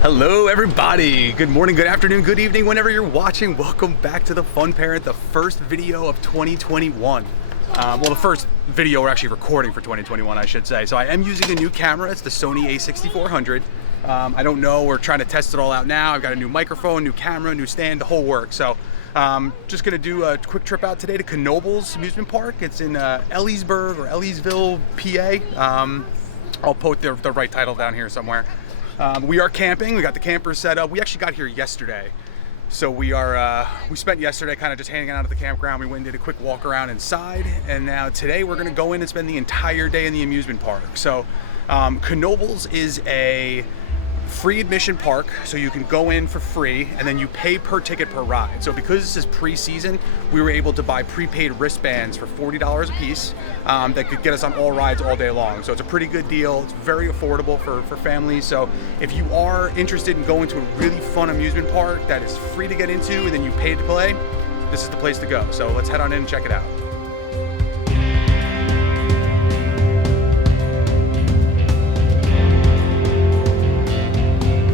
Hello everybody, good morning, good afternoon, good evening, whenever you're watching. Welcome back to the Fun Parent, the first video of 2021. Well, the first video we're actually recording for 2021, I should say. So I am using a new camera. It's the Sony a6400. I don't know, we're trying to test it all out now. I've got a new microphone, new camera, new stand, the whole works. So just gonna do a quick trip out today to Knoebels Amusement Park. It's in Ellisburg or Ellisville, PA. I'll put the right title down here somewhere. We are camping. We got the campers set up. We actually got here yesterday. So we spent yesterday kind of just hanging out at the campground. We went and did a quick walk around inside. And now today we're gonna go in and spend the entire day in the amusement park. So Knoebels is a free admission park, so you can go in for free and then you pay per ticket per ride. So because this is pre-season, we were able to buy prepaid wristbands for $40 a piece that could get us on all rides all day long. So it's a pretty good deal. It's very affordable for families. So if you are interested in going to a really fun amusement park that is free to get into and then you pay to play, this is the place to go. So let's head on in and check it out.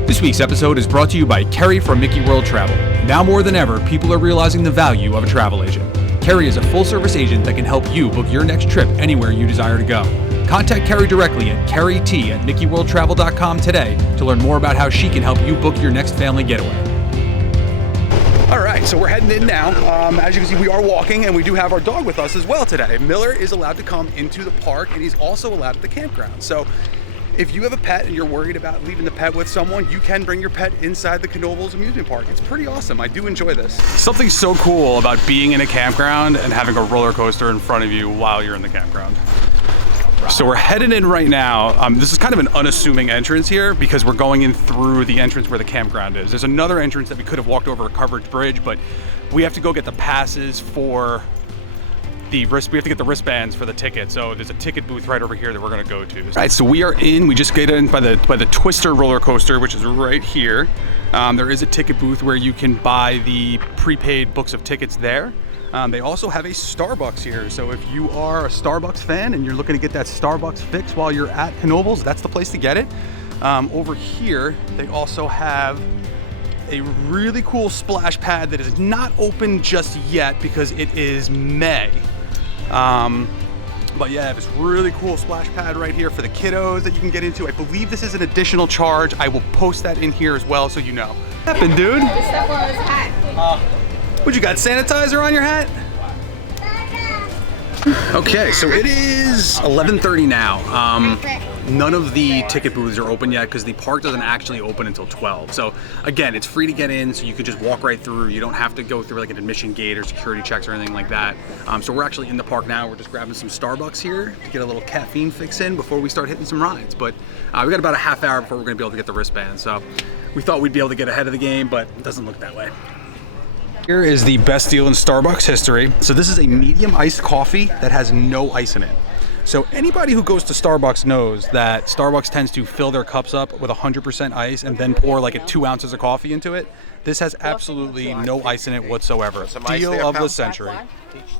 This week's episode is brought to you by Kerry from Mickey World Travel. Now more than ever, people are realizing the value of a travel agent. Kerry is a full-service agent that can help you book your next trip anywhere you desire to go. Contact Kerry directly at kerryt@mickeyworldtravel.com today to learn more about how she can help you book your next family getaway. All right, so we're heading in now. As you can see, we are walking and we do have our dog with us as well today. Miller is allowed to come into the park and he's also allowed at the campground. So if you have a pet and you're worried about leaving the pet with someone, you can bring your pet inside the Knoebels amusement park. It's pretty awesome. I do enjoy this. Something so cool about being in a campground and having a roller coaster in front of you while you're in the campground. So we're headed in right now. This is kind of an unassuming entrance here because we're going in through the entrance where the campground is. There's another entrance that we could have walked over a covered bridge, but we have to go get the passes for we have to get the wristbands for the ticket. So there's a ticket booth right over here that we're gonna go to. All right, so we are in. We just get in by the Twister roller coaster, which is right here. There is a ticket booth where you can buy the prepaid books of tickets there. They also have a Starbucks here. So if you are a Starbucks fan and you're looking to get that Starbucks fix while you're at Knoebels, that's the place to get it. Over here, they also have a really cool splash pad that is not open just yet because it is May. But yeah, this really cool splash pad right here for the kiddos that you can get into. I believe this is an additional charge. I will post that in here as well so you know. What happened, dude? There's stuff on his hat. What, you got sanitizer on your hat? Okay, so it is 11:30 now. None of the ticket booths are open yet because the park doesn't actually open until 12. So again, it's free to get in, so you can just walk right through. You don't have to go through like an admission gate or security checks or anything like that. So we're actually in the park now. We're just grabbing some Starbucks here to get a little caffeine fix in before we start hitting some rides. But we got about a half hour before we're gonna be able to get the wristband. So we thought we'd be able to get ahead of the game, but it doesn't look that way. Here is the best deal in Starbucks history. So this is a medium iced coffee that has no ice in it. So anybody who goes to Starbucks knows that Starbucks tends to fill their cups up with 100% ice and then pour like 2 ounces of coffee into it. This has absolutely no ice in it whatsoever. Deal of the century.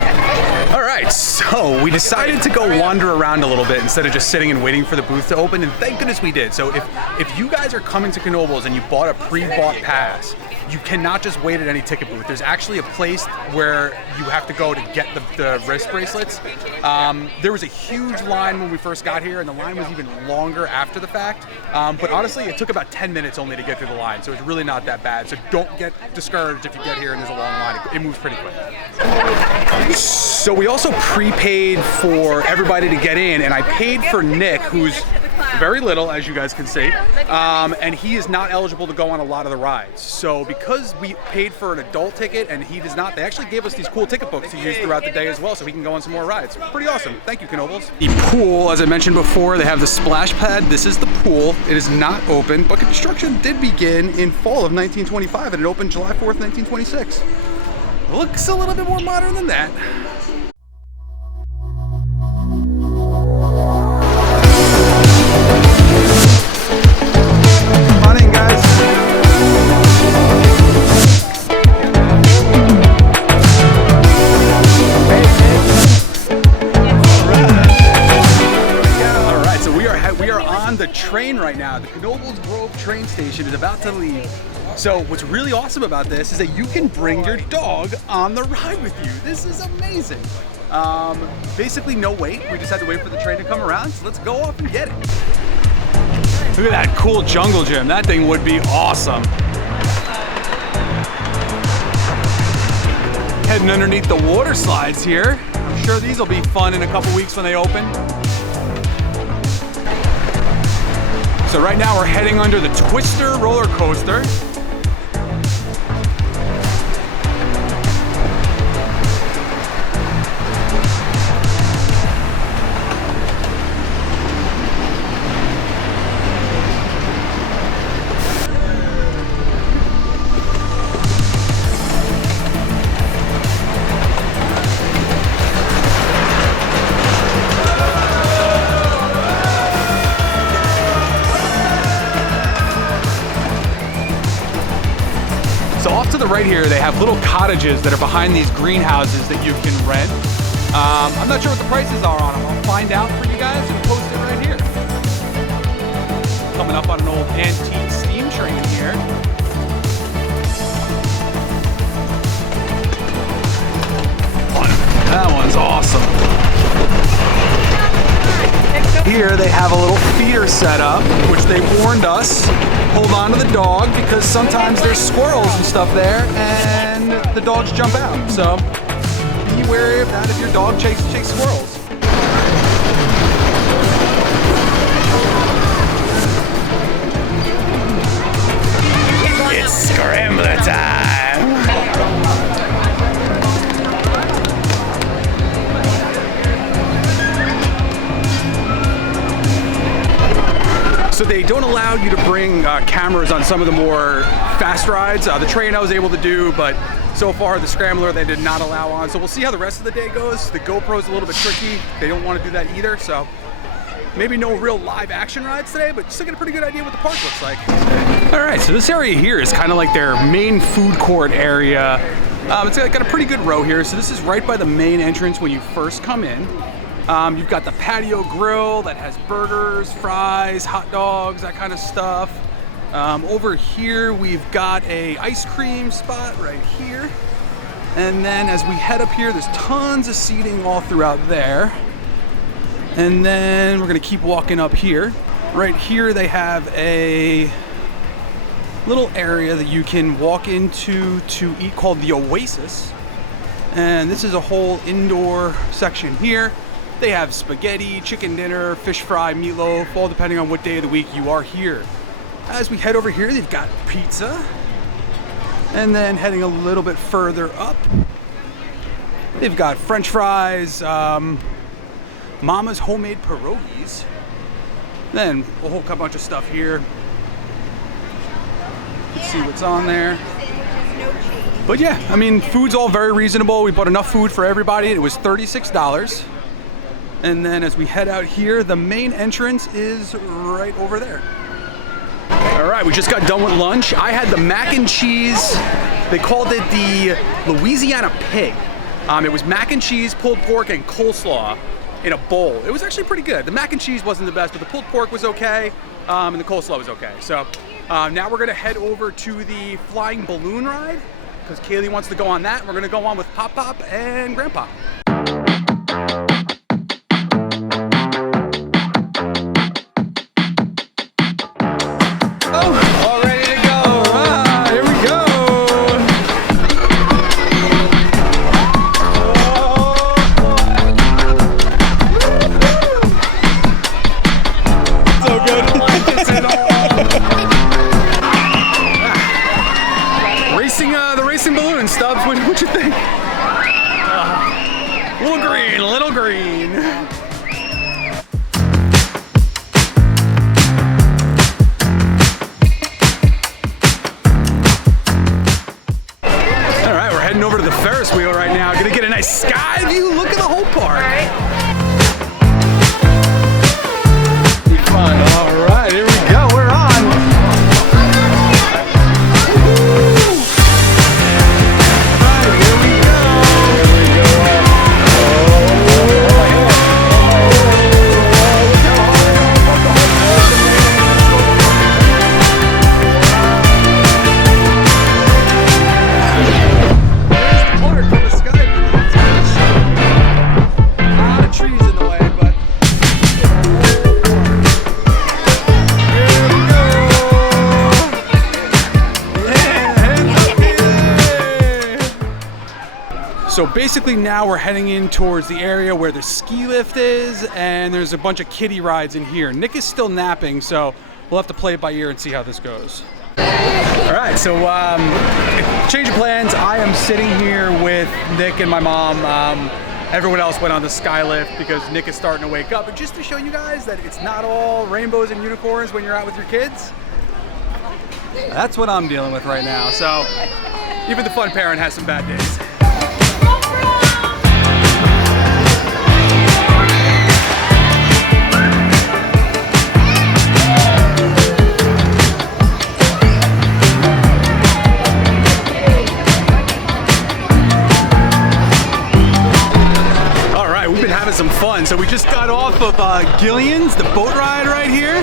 All right, so we decided to go wander around a little bit instead of just sitting and waiting for the booth to open, and thank goodness we did. So if you guys are coming to Knoebels and you bought a pre-bought pass, you cannot just wait at any ticket booth. There's actually a place where you have to go to get the wrist bracelets. There was a huge line when we first got here, and the line was even longer after the fact. But honestly, it took about 10 minutes only to get through the line, so it's really not that bad. So don't get discouraged if you get here and there's a long line. It moves pretty quick. So we also prepaid for everybody to get in, and I paid for Nick, who's very little, as you guys can see, and he is not eligible to go on a lot of the rides. So because we paid for an adult ticket and he does not, they actually gave us these cool ticket books to use throughout the day as well, so he can go on some more rides. Pretty awesome. Thank you, Knoebels. The pool, as I mentioned before, they have the splash pad. This is the pool. It is not open, but construction did begin in fall of 1925, and it opened July 4th, 1926. Looks a little bit more modern than that. Come on in, guys. All right, so we are on the train right now, the Knoebels Grove train train station is about to leave. So what's really awesome about this is that you can bring your dog on the ride with you. This is amazing. Basically no wait. We just had to wait for the train to come around. So let's go off and get it. Look at that cool jungle gym. That thing would be awesome. Heading underneath the water slides here. I'm sure these will be fun in a couple weeks when they open. So right now we're heading under the Twister roller coaster. So off to the right here, they have little cottages that are behind these greenhouses that you can rent. I'm not sure what the prices are on them. I'll find out for you guys and post it right here. Coming up on an old antique steam train here. That one's awesome. Here they have a little feeder set up, which they warned us, hold on to the dog because sometimes there's squirrels and stuff there and the dogs jump out. So be wary of that if your dog chases squirrels. It's scrambler time! So they don't allow you to bring cameras on some of the more fast rides. The train I was able to do, but so far the scrambler they did not allow on. So we'll see how the rest of the day goes. The GoPro's a little bit tricky. They don't want to do that either. So maybe no real live action rides today, but still get a pretty good idea what the park looks like. All right, so this area here is kind of like their main food court area. It's got a pretty good row here. So this is right by the main entrance when you first come in. You've got the patio grill that has burgers, fries, hot dogs, that kind of stuff. Over here, we've got a ice cream spot right here. And then as we head up here, there's tons of seating all throughout there. And then we're gonna keep walking up here. Right here, they have a little area that you can walk into to eat called the Oasis. And this is a whole indoor section here. They have spaghetti, chicken dinner, fish fry, meatloaf, all depending on what day of the week you are here. As we head over here, they've got pizza. And then heading a little bit further up, they've got French fries, Mama's homemade pierogies. Then a whole bunch of stuff here. Let's see what's on there. But yeah, I mean, food's all very reasonable. We bought enough food for everybody. It was $36. And then as we head out here, the main entrance is right over there. All right, we just got done with lunch. I had the mac and cheese. They called it the Louisiana Pig. It was mac and cheese, pulled pork, and coleslaw in a bowl. It was actually pretty good. The mac and cheese wasn't the best, but the pulled pork was okay, and the coleslaw was okay. So now we're gonna head over to the flying balloon ride because Kaylee wants to go on that. We're gonna go on with Pop Pop and Grandpa. What you think? Little green. All right, we're heading over to the Ferris wheel right now. Gonna get a nice sky view. Look at the whole park. Be fun. All right, here we go. We're on. So basically now we're heading in towards the area where the ski lift is, and there's a bunch of kiddie rides in here. Nick is still napping, so we'll have to play it by ear and see how this goes. All right, so change of plans. I am sitting here with Nick and my mom. Everyone else went on the sky lift because Nick is starting to wake up. But just to show you guys that it's not all rainbows and unicorns when you're out with your kids, that's what I'm dealing with right now. So even the fun parent has some bad days. Some fun. So we just got off of Gillian's, the boat ride right here.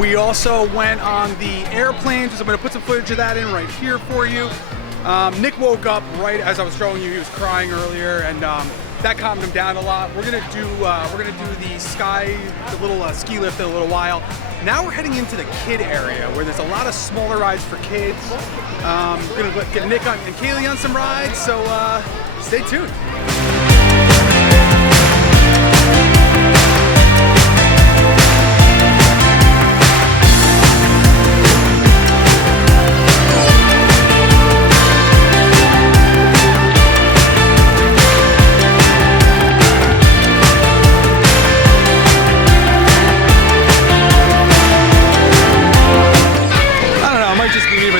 We also went on the airplane, so I'm going to put some footage of that in right here for you. Nick woke up right as I was showing you. He was crying earlier, and that calmed him down a lot. We're gonna do the little ski lift in a little while. Now we're heading into the kid area where there's a lot of smaller rides for kids. We're gonna get Nick and Kaylee on some rides, so stay tuned.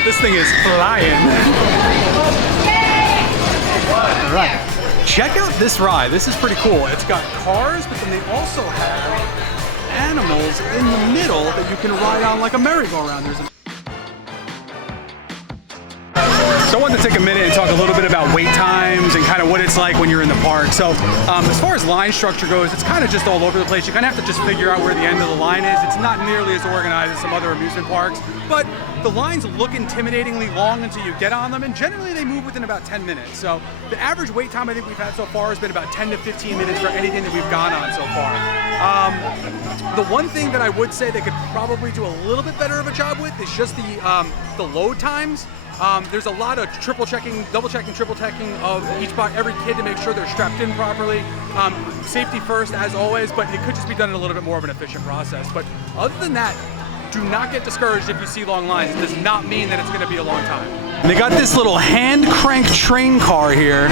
This thing is flying. All right, check out this ride. This is pretty cool. It's got cars, but then they also have animals in the middle that you can ride on like a merry-go-round. So I wanted to take a minute and talk a little bit about wait times and kind of what it's like when you're in the park. So as far as line structure goes, it's kind of just all over the place. You kind of have to just figure out where the end of the line is. It's not nearly as organized as some other amusement parks, but the lines look intimidatingly long until you get on them, and generally they move within about 10 minutes. So the average wait time I think we've had so far has been about 10 to 15 minutes for anything that we've gone on so far. The one thing that I would say they could probably do a little bit better of a job with is just the load times. There's a lot of triple checking, double checking, triple checking of every kid to make sure they're strapped in properly. Safety first, as always, but it could just be done in a little bit more of an efficient process. But other than that, do not get discouraged if you see long lines. It does not mean that it's going to be a long time. And they got this little hand crank train car here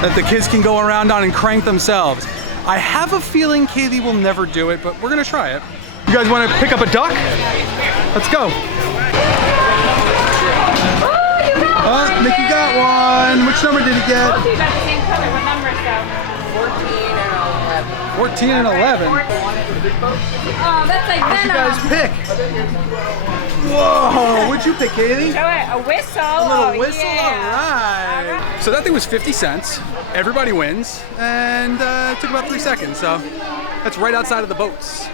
that the kids can go around on and crank themselves. I have a feeling Kaylee will never do it, but we're going to try it. You guys want to pick up a duck? Let's go. Oh, Nicky got one. Which number did he get? Both of you got the same color. What number is that? 14 and 11. Oh, that's like What'd you Venom. guys pick? Whoa, what'd you pick, Kaylee? Show it. A whistle. A little whistle, Yeah. all right. So that thing was 50 cents. Everybody wins, and it took about 3 seconds, so that's right outside of the boats.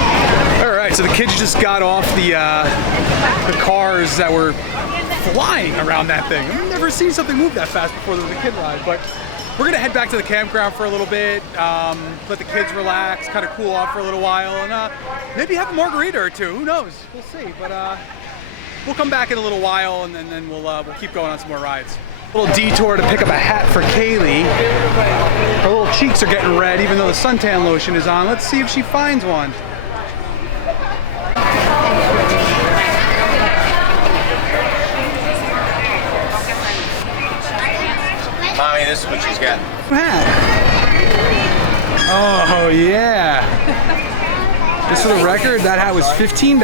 All right, so the kids just got off the cars that were flying around that thing. I've never seen something move that fast before there was a kid ride, but we're gonna head back to the campground for a little bit, let the kids relax, kind of cool off for a little while, and maybe have a margarita or two. Who knows? We'll see. But we'll come back in a little while, and then we'll keep going on some more rides. A little detour to pick up a hat for Kaylee. Her little cheeks are getting red, even though the suntan lotion is on. Let's see if she finds one. Mommy, this is what she's got. Hat. Oh, yeah. Just for the record, that hat was $15.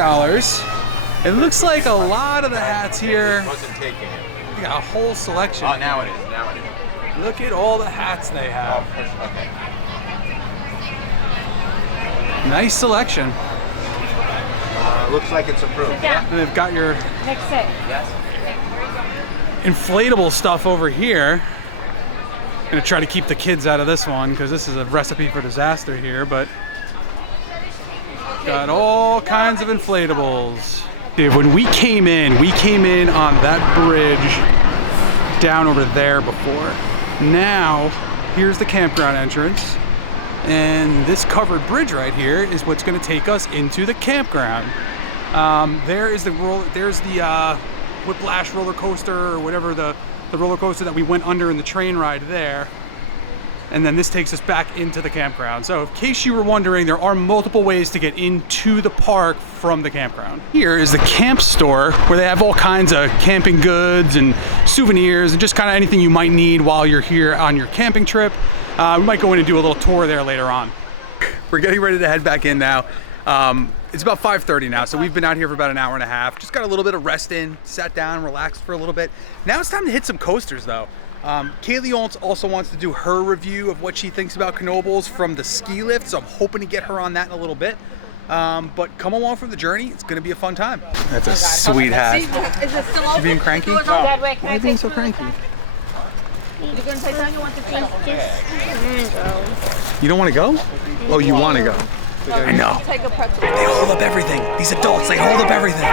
It looks like a lot of the hats here. Wasn't taking it. They got a whole selection. Oh, now it is. Now it is. Look at all the hats they have. Oh, okay. Nice selection. Looks like it's approved. Yeah. And they've got your Mix it. Yes. inflatable stuff over here. I'm gonna try to keep the kids out of this one because this is a recipe for disaster here, but got all kinds of inflatables. Dude, when we came in on that bridge down over there before. Now, here's the campground entrance. And this covered bridge right here is what's gonna take us into the campground. There's the Whiplash roller coaster, or whatever the the roller coaster that we went under in the train ride there. And then this takes us back into the campground. So in case you were wondering, there are multiple ways to get into the park from the campground. Here is the camp store where they have all kinds of camping goods and souvenirs and just kind of anything you might need while you're here on your camping trip. We might go in and do a little tour there later on. We're getting ready to head back in now. It's about 5:30 now, so we've been out here for about an hour and a half. Just got a little bit of rest in, sat down, relaxed for a little bit. Now it's time to hit some coasters though. Kaylee also wants to do her review of what she thinks about Knoebels from the ski lift, so I'm hoping to get her on that in a little bit. But come along for the journey. It's going to be a fun time. That's a sweet hat. Is it still open? You being cranky? No. That way. Why are you being so cranky? You going to say something? You want to say? You don't want to go? Oh, you want to go? I know. Take a pretzel. They hold up everything. These adults, they hold up everything.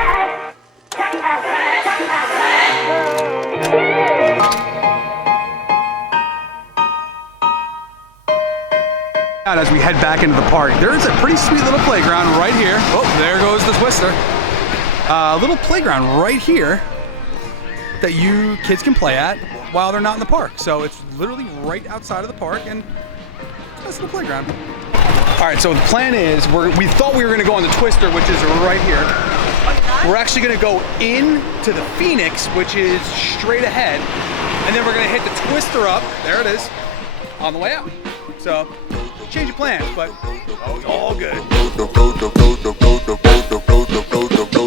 As we head back into the park, there is a pretty sweet little playground right here. Oh, there goes the Twister. A little playground right here that you kids can play at while they're not in the park. So it's literally right outside of the park, and that's the playground. All right, so the plan is we thought we were gonna go on the Twister, which is right here. We're actually gonna go into the Phoenix, which is straight ahead, and then we're gonna hit the Twister up, there it is, on the way out. So, change of plans, but it's all good.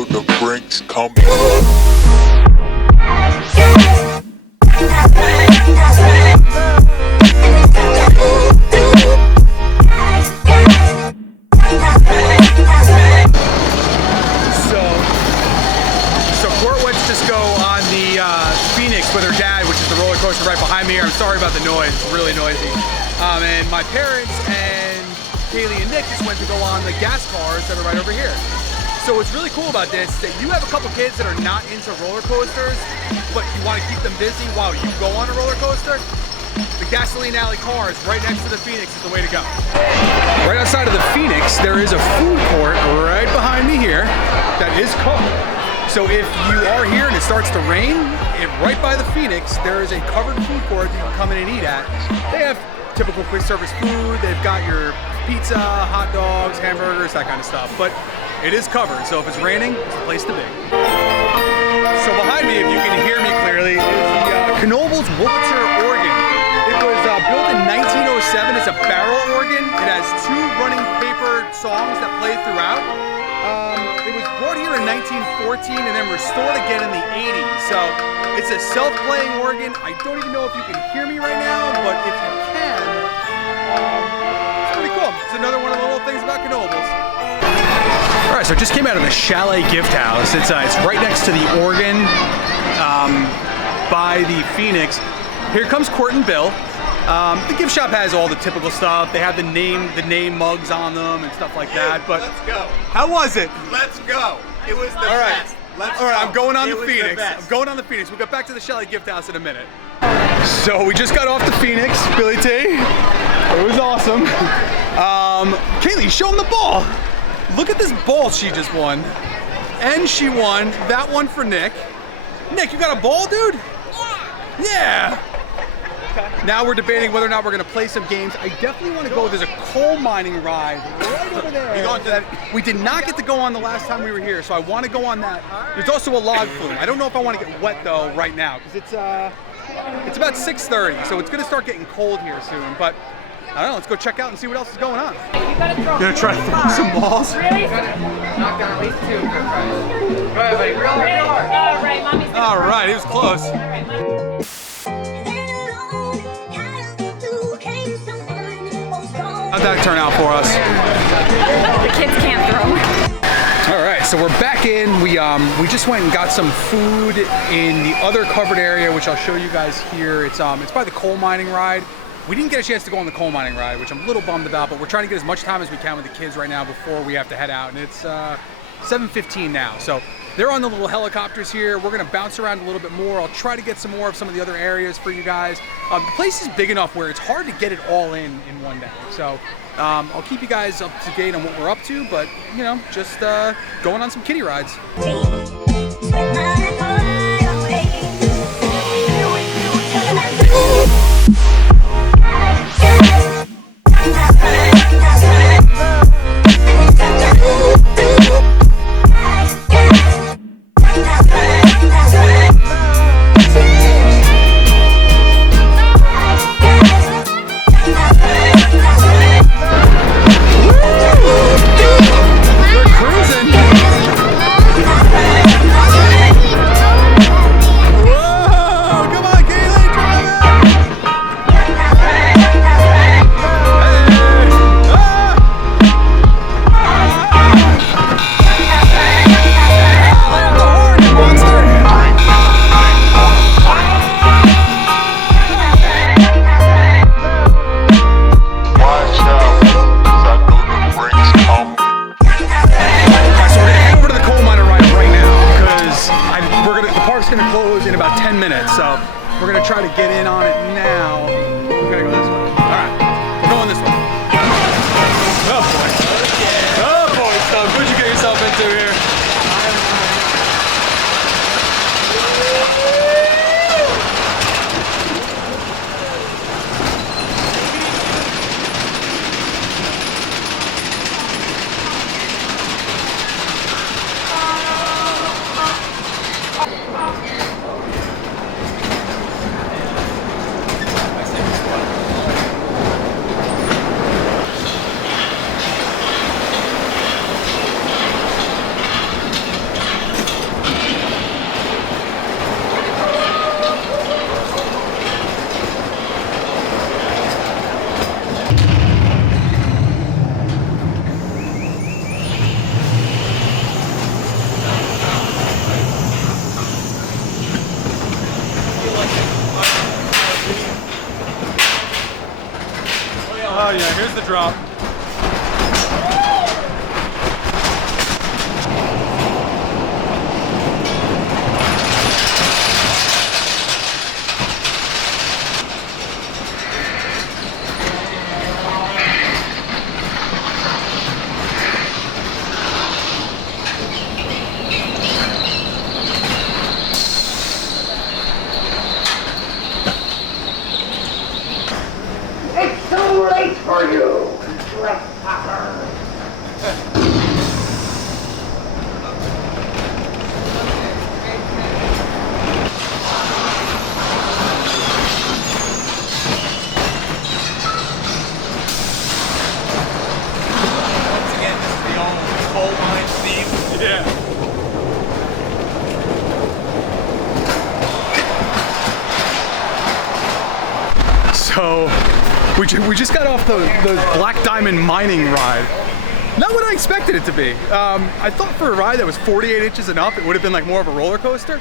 The drinks coming. So Court went to just go on the Phoenix with her dad, which is the roller coaster right behind me here. I'm sorry about the noise, it's really noisy. And my parents and Kaylee and Nick just went to go on the gas cars that are right over here. So what's really cool about this is that you have a couple kids that are not into roller coasters, but you want to keep them busy while you go on a roller coaster. The Gasoline Alley cars right next to the Phoenix is the way to go. Right outside of the Phoenix, there is a food court right behind me here that is covered. So if you are here and it starts to rain, right by the Phoenix, there is a covered food court that you can come in and eat at. They have typical quick service food. They've got your pizza, hot dogs, hamburgers, that kind of stuff. But it is covered, so if it's raining, it's the place to be. So behind me, if you can hear me clearly, is the Knoebels Wurlitzer organ. It was built in 1907. It's a barrel organ. It has 2 running paper songs that play throughout. It was brought here in 1914 and then restored again in the 80s. So it's a self-playing organ. I don't even know if you can hear me right now, but if you can, it's pretty cool. It's another one of the little things about Knoebels. All right, so it just came out of the Chalet Gift House. It's right next to the organ by the Phoenix. Here comes Court and Bill. The gift shop has all the typical stuff. They have the name mugs on them and stuff like that. But Let's go. how was it? Let's go. It was the All right. best. Let's All right, go. I'm going on It the was Phoenix. best. I'm going on the Phoenix. We'll get back to the Chalet Gift House in a minute. So we just got off the Phoenix, Billy T. It was awesome. Kaylee, show him the ball. Look at this ball she just won. And she won that one for Nick. Nick, you got a ball, dude? Yeah. Now we're debating whether or not we're going to play some games. I definitely want to go. There's a coal mining ride right over there. You going to that we did not get to go on the last time we were here, so I want to go on that. There's also a log flume. I don't know if I want to get wet though right now because it's about 6:30, so it's going to start getting cold here soon. But I don't know. Let's go check out and see what else is going on. You gotta throw. You're gonna try to throw some balls? Really? Knock down at least 2 for Christ. Go ahead, buddy. Real hard. All right, mommy's gonna All right, it was close. All right, mommy. How'd that turn out for us? The kids can't throw. All right, so we're back in. We just went and got some food in the other covered area, which I'll show you guys here. It's by the coal mining ride. We didn't get a chance to go on the coal mining ride, which I'm a little bummed about, but we're trying to get as much time as we can with the kids right now before we have to head out, and it's 7:15 now. So they're on the little helicopters here. We're gonna bounce around a little bit more. I'll try to get some more of some of the other areas for you guys. The place is big enough where it's hard to get it all in one day. So I'll keep you guys up to date on what we're up to, but you know, just going on some kiddie rides. So we're gonna try to get in on it now. We're gonna go this way. All right, we're going this way. Oh boy. Oh boy, Stubbs, what'd you get yourself into here? Oh yeah, here's the drop. It's too late for you, trespasser. Once again, this is the old coal mine theme. Yeah. So we just got off the Black Diamond mining ride. Not what I expected it to be. I thought for a ride that was 48 inches and up, it would have been like more of a roller coaster.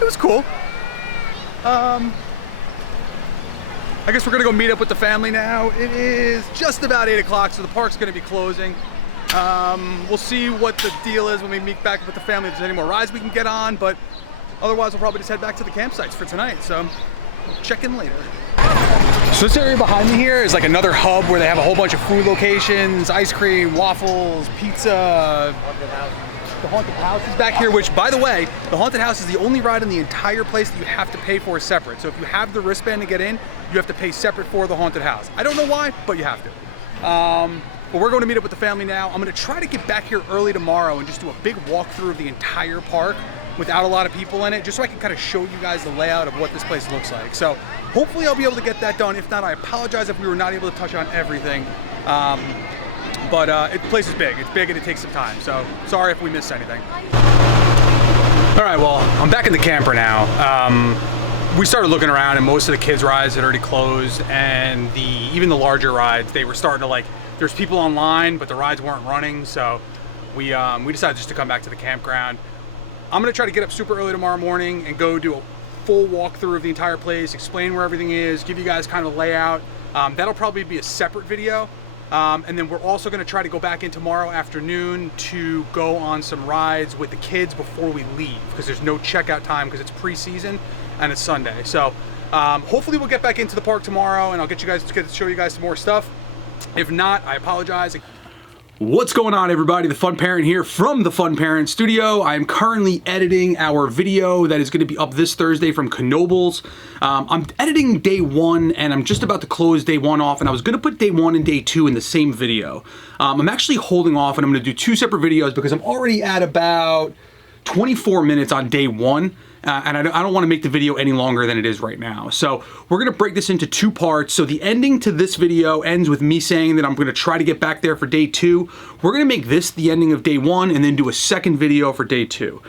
It was cool. I guess we're gonna go meet up with the family now. It is just about 8 o'clock, so the park's gonna be closing. We'll see what the deal is when we meet back with the family, if there's any more rides we can get on, but otherwise we'll probably just head back to the campsites for tonight, so check in later. So this area behind me here is like another hub where they have a whole bunch of food locations, ice cream, waffles, pizza. The haunted house is back here, which, by the way, the haunted house is the only ride in the entire place that you have to pay for separate. So if you have the wristband to get in, you have to pay separate for the haunted house. I don't know why, but you have to. But we're going to meet up with the family now. I'm going to try to get back here early tomorrow and just do a big walkthrough of the entire park without a lot of people in it, just so I can kind of show you guys the layout of what this place looks like. So hopefully I'll be able to get that done. If not, I apologize if we were not able to touch on everything. But the place is big. It's big and it takes some time. So sorry if we missed anything. All right, well, I'm back in the camper now. We started looking around and most of the kids' rides had already closed, and even the larger rides, they were starting to, like, there's people online, but the rides weren't running. So we decided just to come back to the campground. I'm gonna try to get up super early tomorrow morning and go do a full walkthrough of the entire place, explain where everything is, give you guys kind of layout. That'll probably be a separate video. And then we're also gonna try to go back in tomorrow afternoon to go on some rides with the kids before we leave, because there's no checkout time because it's pre-season and it's Sunday. So hopefully we'll get back into the park tomorrow and I'll get to show you guys some more stuff. If not, I apologize. What's going on, everybody? The Fun Parent here from the Fun Parent Studio. I'm currently editing our video that is going to be up this Thursday from Knoebels. I'm editing day one and I'm just about to close day one off, and I was going to put day one and day two in the same video. I'm actually holding off and I'm going to do two separate videos because I'm already at about 24 minutes on day one. And I don't want to make the video any longer than it is right now. So we're going to break this into two parts. So the ending to this video ends with me saying that I'm going to try to get back there for day two. We're going to make this the ending of day one and then do a second video for day two.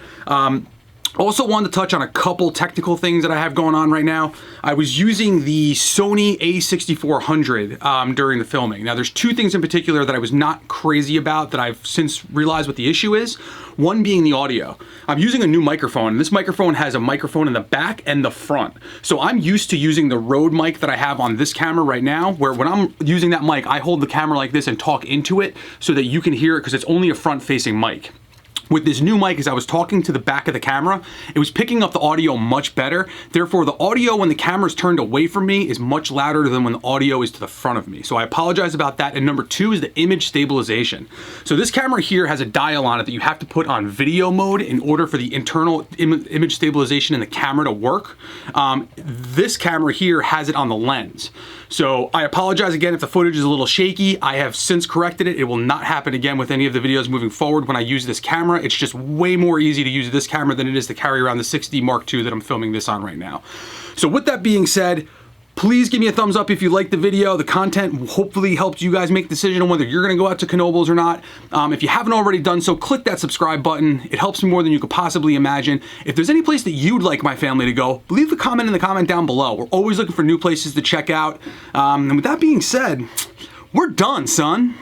Also wanted to touch on a couple technical things that I have going on right now. I was using the Sony a6400 during the filming. Now there's two things in particular that I was not crazy about that I've since realized what the issue is. One being the audio. I'm using a new microphone, and this microphone has a microphone in the back and the front. So I'm used to using the Rode mic that I have on this camera right now, where when I'm using that mic, I hold the camera like this and talk into it so that you can hear it because it's only a front-facing mic. with this new mic, as I was talking to the back of the camera, it was picking up the audio much better. Therefore, the audio when the camera's turned away from me is much louder than when the audio is to the front of me. So I apologize about that. And number two is the image stabilization. So this camera here has a dial on it that you have to put on video mode in order for the internal image stabilization in the camera to work. This camera here has it on the lens. So I apologize again if the footage is a little shaky. I have since corrected it. It will not happen again with any of the videos moving forward when I use this camera. It's just way more easy to use this camera than it is to carry around the 6D Mark II that I'm filming this on right now. So with that being said, please give me a thumbs up if you liked the video. The content hopefully helped you guys make a decision on whether you're gonna go out to Knoebels or not. If you haven't already done so, click that subscribe button. It helps me more than you could possibly imagine. If there's any place that you'd like my family to go, leave a comment in the comment down below. We're always looking for new places to check out. And with that being said, we're done, son.